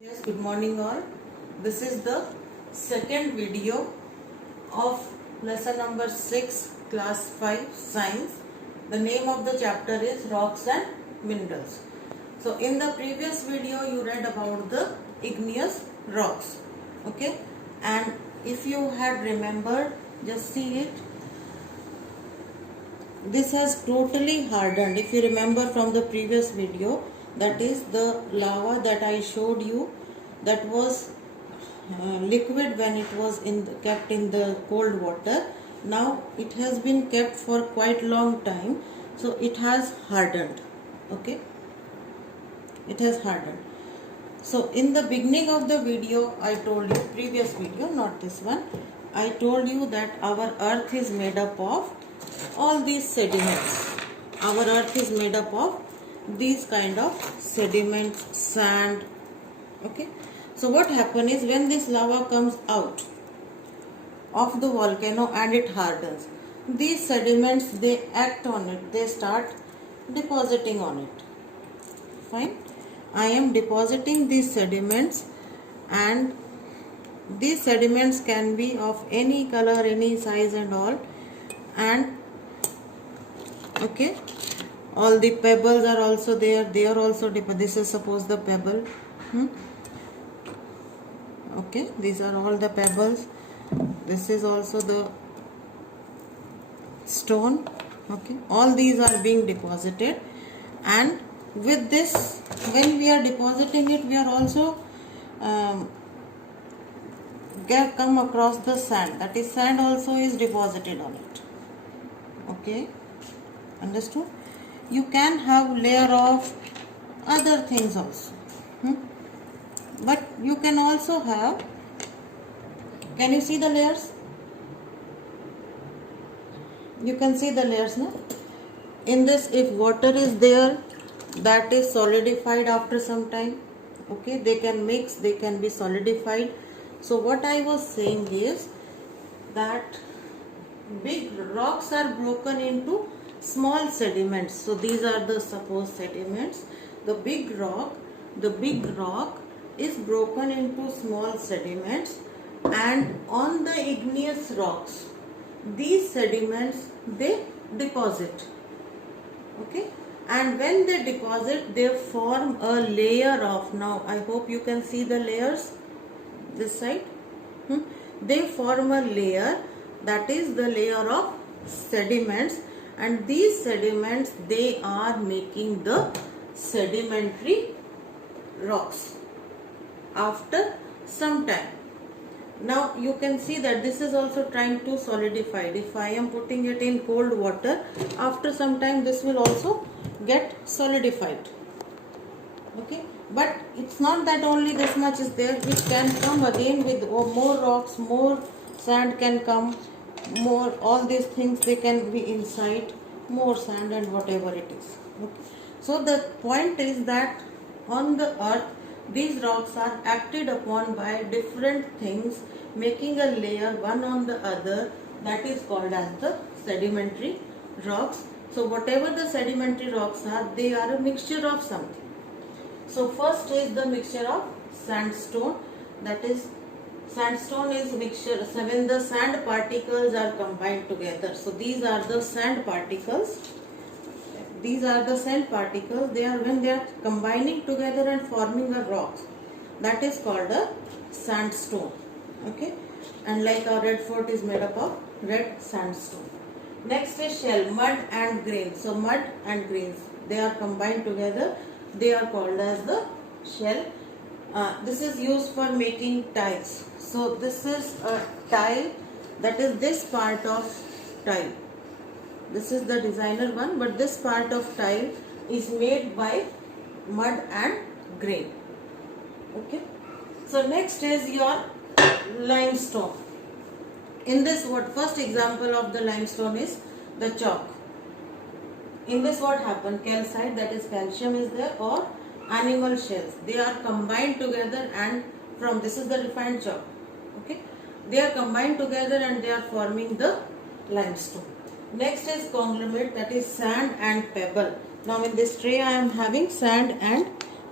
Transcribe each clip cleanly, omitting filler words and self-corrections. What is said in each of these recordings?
Yes, good morning all. This is the second video of lesson number 6, class 5, science. The name of the chapter is rocks and minerals. So in the previous video you read about the igneous rocks. Okay, and if you had remembered, just see it. This has totally hardened. If you remember from the previous video, that is the lava that I showed you, that was liquid when it was kept in the cold water. Now it has been kept for quite long time, so it has hardened. Okay, it has hardened. So in the beginning of the video I told you, previous video, not this one, I told you that our earth is made up of all these sediments. Our earth is made up of these kind of sediments, sand. Okay, so what happens is when this lava comes out of the volcano and it hardens, these sediments, they act on it, they start depositing on it. Fine, I am depositing these sediments, and these sediments can be of any color, any size and all. And okay, all the pebbles are also there, they are also this is suppose the pebble. Okay, these are all the pebbles. This is also the stone. Okay, all these are being deposited, and with this, when we are depositing it, we are also come across the sand. That is, sand also is deposited on it. Okay, understood? You can have layer of other things also, but you can also have, can you see the layers? You can see the layers now. In this, if water is there, that is solidified after some time. Okay, they can mix, they can be solidified. So what I was saying is that big rocks are broken into small sediments. So these are the supposed sediments. The big rock is broken into small sediments, and on the igneous rocks, these sediments, they deposit. Okay, and when they deposit, they form a layer of, now I hope you can see the layers this side. They form a layer, that is the layer of sediments, and these sediments, they are making the sedimentary rocks after some time. Now you can see that this is also trying to solidify. If I am putting it in cold water, after some time this will also get solidified. Okay, but it's not that only this much is there. It can come again with more rocks, more sand can come, more, all these things, they can be inside, more sand and whatever it is. Okay, so the point is that on the earth, these rocks are acted upon by different things, making a layer one on the other, that is called as the sedimentary rocks. So whatever the sedimentary rocks are, they are a mixture of something. So first is the mixture of sandstone, that is, sandstone is mixture when the sand particles are combined together. So these are the sand particles. These are the sand particles. They are, when they are combining together and forming a rock, that is called a sandstone. Okay, and like our red fort is made up of red sandstone. Next is shell, mud and grains. So mud and grains, they are combined together. They are called as the shell. This is used for making tiles. So this is a tile, that is this part of tile. This is the designer one, but this part of tile is made by mud and grain. Okay, so next is your limestone. In this, what first example of the limestone is the chalk. In this, what happened? Calcite, that is calcium is there, or animal shells, they are combined together, and from this is the refined chalk. Okay, they are combined together and they are forming the limestone. Next is conglomerate, that is sand and pebble. Now in this tray I am having sand and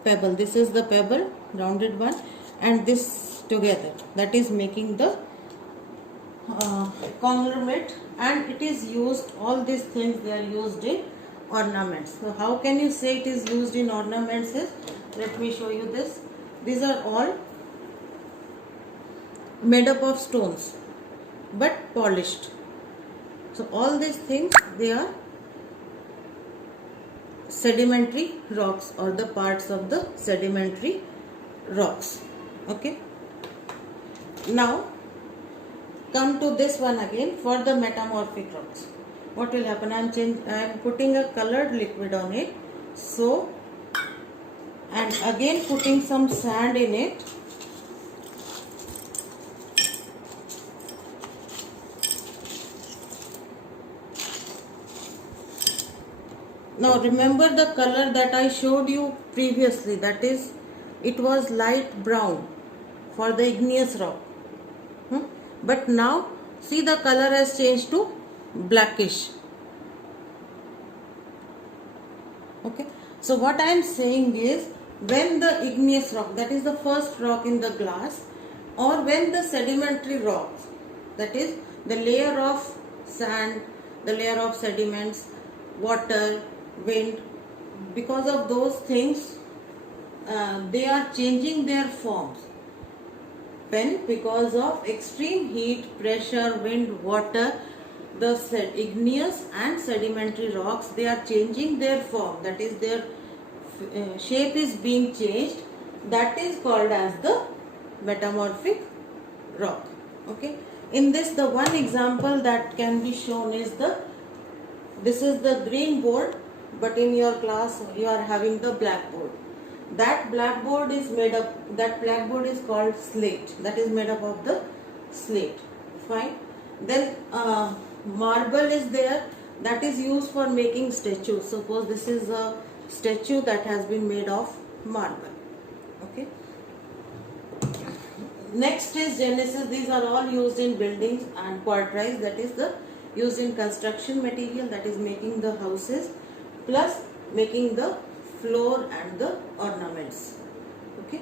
pebble. This is the pebble, rounded one, and this together, that is making the conglomerate, and it is used, all these things they are used in ornaments. So how can you say it is used in ornaments is, let me show you this. These are all made up of stones but polished. So all these things, they are sedimentary rocks, or the parts of the sedimentary rocks. Okay, now come to this one again. For the metamorphic rocks, what will happen? I am putting a colored liquid on it, so, and again putting some sand in it. Now remember the color that I showed you previously, that is, it was light brown for the igneous rock. But now see, the color has changed to blackish. Okay, so what I am saying is, when the igneous rock, that is the first rock in the glass, or when the sedimentary rocks, that is the layer of sand, the layer of sediments, water, wind, because of those things, they are changing their forms. When, because of extreme heat, pressure, wind, water, the igneous and sedimentary rocks, they are changing their form, that is their shape is being changed. That is called as the metamorphic rock. Okay, in this, the one example that can be shown is this is the green board, but in your class you are having the blackboard. That blackboard is made up, that blackboard is called slate, that is made up of the slate. Fine. Then marble is there, that is used for making statues. Suppose this is a statue that has been made of marble. Okay. Next is Genesis. These are all used in buildings, and quartzites, that is the used in construction material, that is making the houses, plus making the floor and the ornaments. Okay.